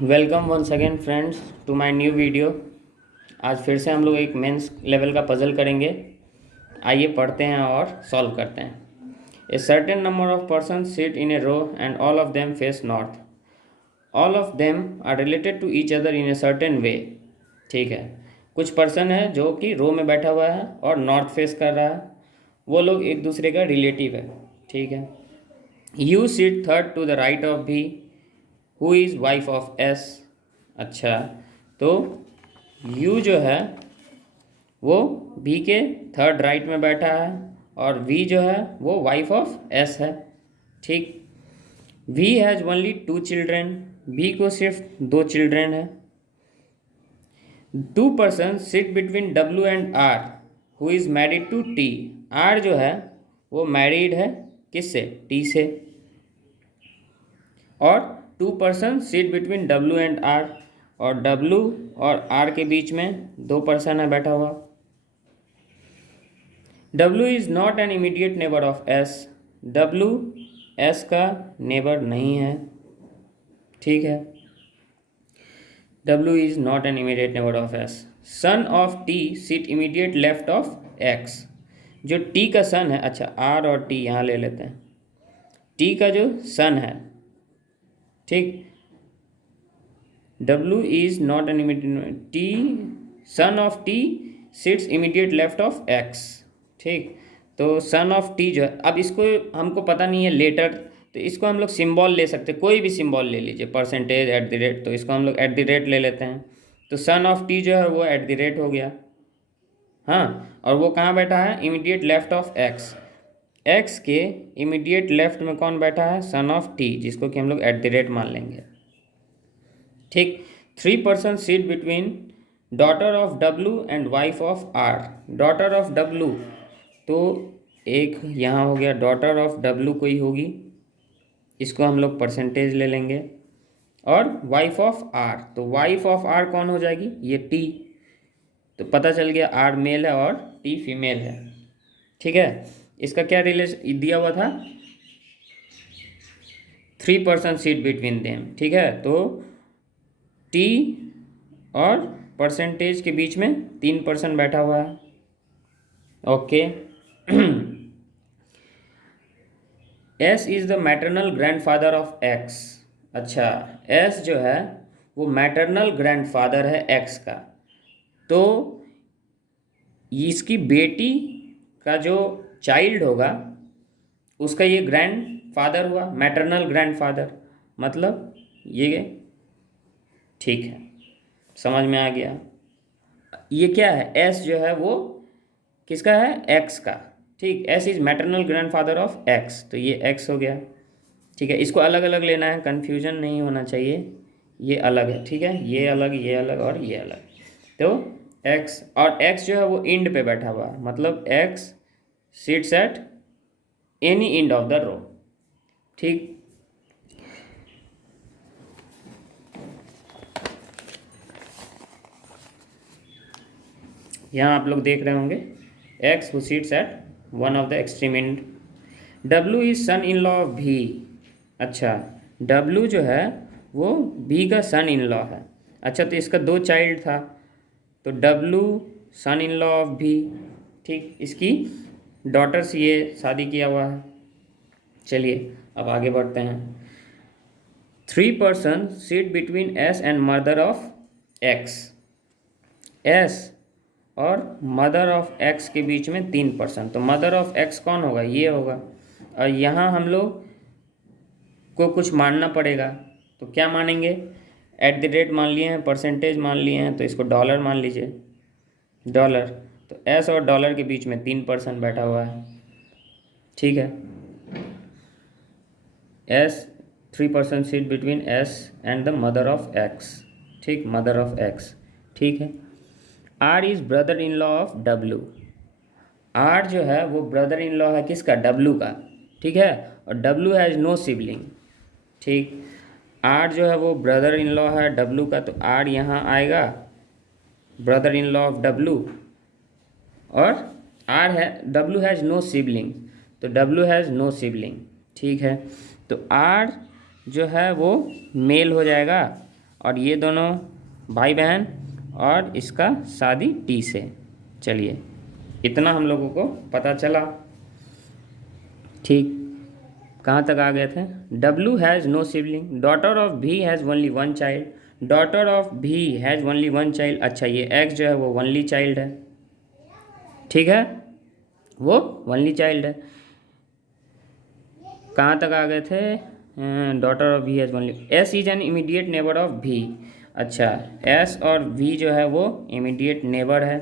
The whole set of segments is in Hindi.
Welcome once again friends to my new video. आज फिर से हम लोग एक मेंस लेवल का पजल करेंगे। आइए पढ़ते हैं और सॉल्व करते हैं। A certain number of person sit in a row and all of them face north. All of them are related to each other in a certain way. ठीक है, कुछ पर्सन है जो कि रो में बैठा हुआ है और नॉर्थ फेस कर रहा है। वो लोग एक दूसरे का रिलेटिव है। ठीक है, you sit third to the right of B who is wife of S. अच्छा, तो यू जो है वो बी के थर्ड राइट में बैठा है और वी जो है वो वाइफ ऑफ एस है। ठीक, V has only 2 children. B को सिर्फ 2 चिल्ड्रेन है। 2 person sit between W and R who is married to T. R जो है वो मैरिड है किससे? टी से। और 2 person sit between W and R, और डब्ल्यू और आर के बीच में 2 पर्सन है बैठा हुआ। W is not an immediate neighbour of S. W S का नेबर नहीं है। ठीक है, W is not an immediate neighbour of S. Son of T sit immediate left of X. जो टी का सन है, अच्छा आर और टी यहाँ ले लेते हैं। टी का जो सन है, ठीक, W is not an immediate T, son of T sits immediate left of X। ठीक, तो सन ऑफ टी जो है, अब इसको हमको पता नहीं है लेटर, तो इसको हम लोग सिंबल ले सकते हैं, कोई भी सिंबल ले लीजिए, परसेंटेज, एट द रेट, तो इसको हम लोग एट द रेट ले लेते हैं। तो सन ऑफ टी जो है वो एट द रेट हो गया। हाँ, और वो कहाँ बैठा है? Immediate left of x. X के इमीडिएट लेफ्ट में कौन बैठा है? सन ऑफ टी, जिसको कि हम लोग एट द रेट मान लेंगे। ठीक, 3 person sit between daughter of W and wife of R. Daughter of W, तो एक यहाँ हो गया, डॉटर ऑफ डब्लू कोई होगी, इसको हम लोग परसेंटेज ले लेंगे। और वाइफ ऑफ आर, तो वाइफ ऑफ आर कौन हो जाएगी? ये टी। तो पता चल गया आर मेल है और टी फीमेल है। ठीक है, इसका क्या रिलेशन दिया हुआ था? 3 पर्सन सीट बिटवीन देम। ठीक है, तो टी और परसेंटेज के बीच में 3 पर्सन बैठा हुआ है। Okay. S is the maternal grandfather of x. अच्छा, एस जो है वो मैटरनल ग्रैंडफादर है एक्स का। तो इसकी बेटी का जो चाइल्ड होगा उसका ये ग्रैंडफादर हुआ, मैटरनल ग्रैंडफादर, मतलब ये। ठीक है, समझ में आ गया। ये क्या है? एस जो है वो किसका है? एक्स का। ठीक, S is maternal grandfather of x, तो ये एक्स हो गया। ठीक है, इसको अलग अलग लेना है, कन्फ्यूजन नहीं होना चाहिए। ये अलग है, ठीक है, ये अलग और ये अलग। तो एक्स, और एक्स जो है वो इंड पे बैठा हुआ, मतलब X sits at any end of the row. ठीक, यहाँ आप लोग देख रहे होंगे X who sits at one of the extreme end. W is son in law of B. अच्छा, डब्ल्यू जो है वो भी का सन इन लॉ है। अच्छा, तो इसका 2 चाइल्ड था, तो W son in law of B. ठीक, इसकी डॉटर से ये शादी किया हुआ है। चलिए अब आगे बढ़ते हैं। 3 person sit between S and mother of x. S और मदर ऑफ एक्स के बीच में 3 पर्सन, तो मदर ऑफ एक्स कौन होगा? ये होगा। और यहाँ हम लोग को कुछ मानना पड़ेगा, तो क्या मानेंगे? एट द रेट मान लिए हैं, परसेंटेज मान लिए हैं, तो इसको डॉलर मान लीजिए, डॉलर। तो एस और डॉलर के बीच में 3 पर्सन बैठा हुआ है। ठीक है, S, 3 person sit between S and the mother of X. ठीक, मदर ऑफ एक्स। ठीक है, R is brother in law of W. R जो है वो ब्रदर इन लॉ है किसका? डब्ल्यू का। ठीक है, और डब्ल्यू हैज़ नो सिबलिंग। ठीक, आर जो है वो ब्रदर इन लॉ है डब्ल्यू का, तो आर यहाँ आएगा brother in law of W. और आर है, डब्ल्यू हैज़ नो सिबलिंग, तो डब्ल्यू हैज़ नो सिबलिंग। ठीक है, तो आर जो है वो मेल हो जाएगा और ये दोनों भाई बहन, और इसका शादी टी से। चलिए, इतना हम लोगों को पता चला। ठीक, कहाँ तक आ गए थे? W has no sibling, daughter of B has only one child, daughter of B has only one child. अच्छा, ये X जो है वो ओनली चाइल्ड है, ठीक है, वो ओनली चाइल्ड है। कहाँ तक आ गए थे? Daughter of B has only, S is an immediate neighbour of B. अच्छा, S और V जो है वो इमीडिएट नेबर है,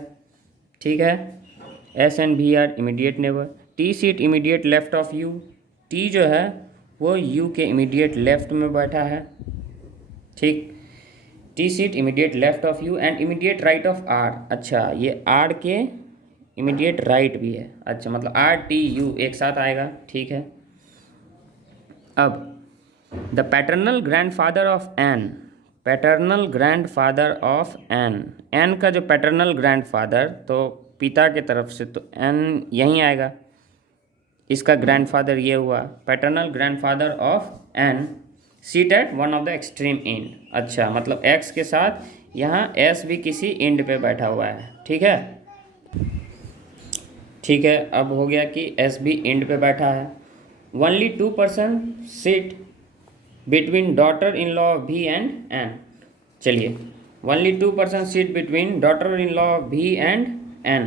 ठीक है, S and V are immediate neighbour. T sit immediate left of U, T जो है वो U के इमीडिएट लेफ्ट में बैठा है, ठीक। T sit immediate left of U and immediate right of R। अच्छा, ये R के इमीडिएट राइट भी है। अच्छा, मतलब RTU एक साथ आएगा, ठीक है। अब the paternal grandfather of N, paternal grandfather of N का जो पैटर्नल ग्रैंडफादर, तो पिता के तरफ से तो N यहीं आएगा, इसका ग्रैंडफादर ये हुआ। Paternal grandfather of N sit at one of the extreme end. अच्छा, मतलब X के साथ यहाँ S भी किसी एंड पे बैठा हुआ है, ठीक है, ठीक है। अब हो गया कि S भी एंड पे बैठा है। Only 2% seat between daughter in law of भी एंड N। चलिए, only 2% seat between daughter in law of भी एंड N,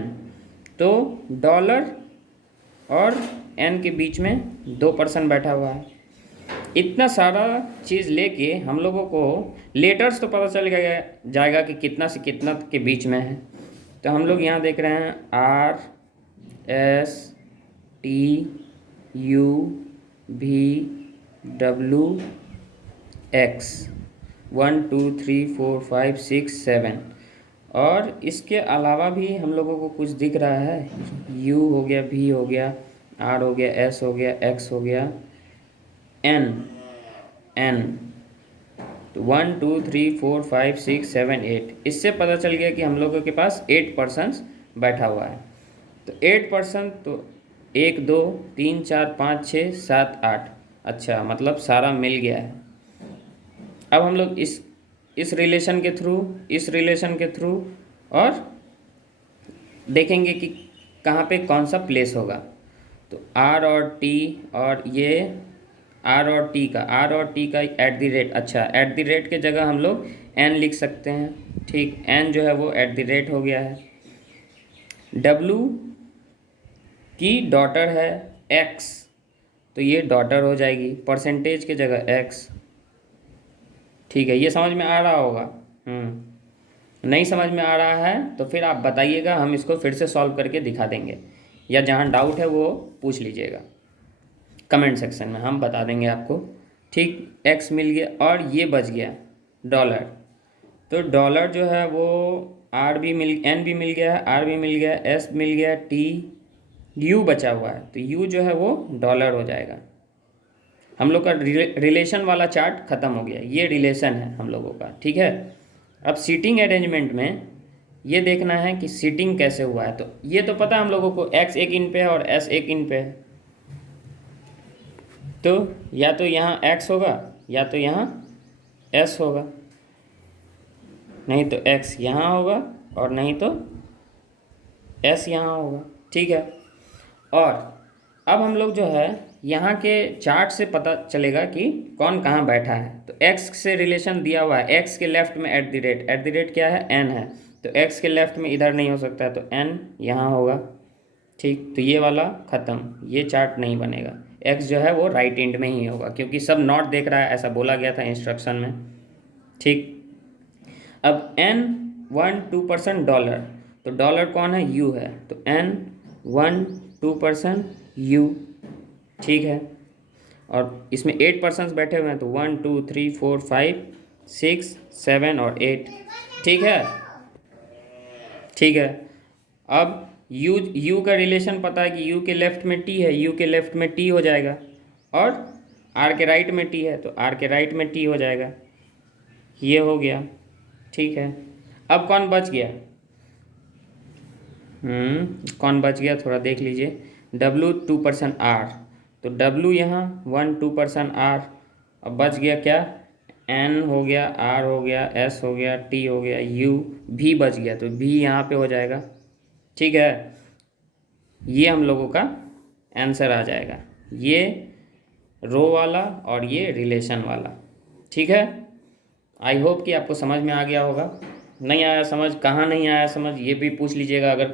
तो डॉलर और N के बीच में 2% बैठा हुआ है। इतना सारा चीज़ लेके हम लोगों को लेटर्स तो पता चल गया जाएगा कि कितना से कितना के बीच में है। तो हम लोग यहाँ देख रहे हैं R S T U V W X 1 2 3 4 5 6 7, और इसके अलावा भी हम लोगों को कुछ दिख रहा है। U हो गया, V हो गया, R हो गया, S हो गया, X हो गया, N तो 1 2 3 4 5 6 7 8। इससे पता चल गया कि हम लोगों के पास 8% बैठा हुआ है। तो 8%, तो 1 2 3 4 5 6 7 8। अच्छा, मतलब सारा मिल गया है। अब हम लोग इस रिलेशन के थ्रू और देखेंगे कि कहाँ पे कौन सा प्लेस होगा। तो R और T, और ये R और T का एट द रेट। अच्छा, एट द रेट के जगह हम लोग N लिख सकते हैं, ठीक। N जो है वो एट द रेट हो गया है। W की डॉटर है X, तो ये डॉटर हो जाएगी, परसेंटेज के जगह X, ठीक है। ये समझ में आ रहा होगा? नहीं समझ में आ रहा है तो फिर आप बताइएगा, हम इसको फिर से सॉल्व करके दिखा देंगे, या जहाँ डाउट है वो पूछ लीजिएगा कमेंट सेक्शन में, हम बता देंगे आपको, ठीक। X मिल गया और ये बच गया डॉलर। तो डॉलर जो है वो N भी मिल गया है, R भी मिल गया, S मिल गया, T, U बचा हुआ है, तो U जो है वो डॉलर हो जाएगा। हम लोग का रिलेशन वाला चार्ट ख़त्म हो गया, ये रिलेशन है हम लोगों का, ठीक है। अब सीटिंग अरेंजमेंट में ये देखना है कि सीटिंग कैसे हुआ है। तो ये तो पता है हम लोगों को, X एक इन पे है और S एक इन पे है, तो या तो यहाँ X होगा या तो यहाँ S होगा, नहीं तो X यहाँ होगा और नहीं तो S यहाँ होगा, ठीक है। और अब हम लोग जो है यहाँ के चार्ट से पता चलेगा कि कौन कहाँ बैठा है। तो X से रिलेशन दिया हुआ है, X के लेफ्ट में एट द रेट क्या है? N है, तो X के लेफ्ट में इधर नहीं हो सकता है, तो N यहाँ होगा, ठीक। तो ये वाला ख़त्म, ये चार्ट नहीं बनेगा। X जो है वो राइट एंड में ही होगा, क्योंकि सब नॉट देख रहा है, ऐसा बोला गया था इंस्ट्रक्शन में, ठीक। अब N 1-2% डॉलर, तो डॉलर कौन है? U है, तो N 1-2% U, ठीक है। और इसमें 8% बैठे हुए हैं, तो 1 2 3 4 5 6 7 और 8, ठीक है, ठीक है। अब U का रिलेशन पता है कि U के लेफ्ट में T है, U के लेफ्ट में T हो जाएगा, और R के राइट में T है, तो R के राइट में T हो जाएगा, ये हो गया, ठीक है। अब कौन बच गया? कौन बच गया थोड़ा देख लीजिए। W 2% R, तो W यहाँ 1-2% R, अब बच गया क्या? एन हो गया, आर हो गया, एस हो गया, टी हो गया, यू, भी बच गया, तो भी यहाँ पे हो जाएगा। ठीक है, ये हम लोगों का आंसर आ जाएगा, ये रो वाला और ये रिलेशन वाला। ठीक है, आई होप कि आपको समझ में आ गया होगा। नहीं आया समझ, कहाँ नहीं आया समझ, ये भी पूछ लीजिएगा, अगर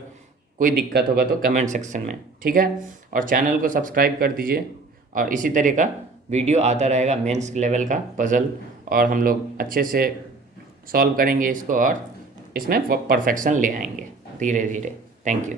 कोई दिक्कत होगा तो कमेंट सेक्शन में। ठीक है, और चैनल को सब्सक्राइब कर दीजिए, और इसी तरह का वीडियो आता रहेगा मेंस लेवल का पज़ल, और हम लोग अच्छे से सॉल्व करेंगे इसको और इसमें परफेक्शन ले आएंगे धीरे धीरे। Thank you.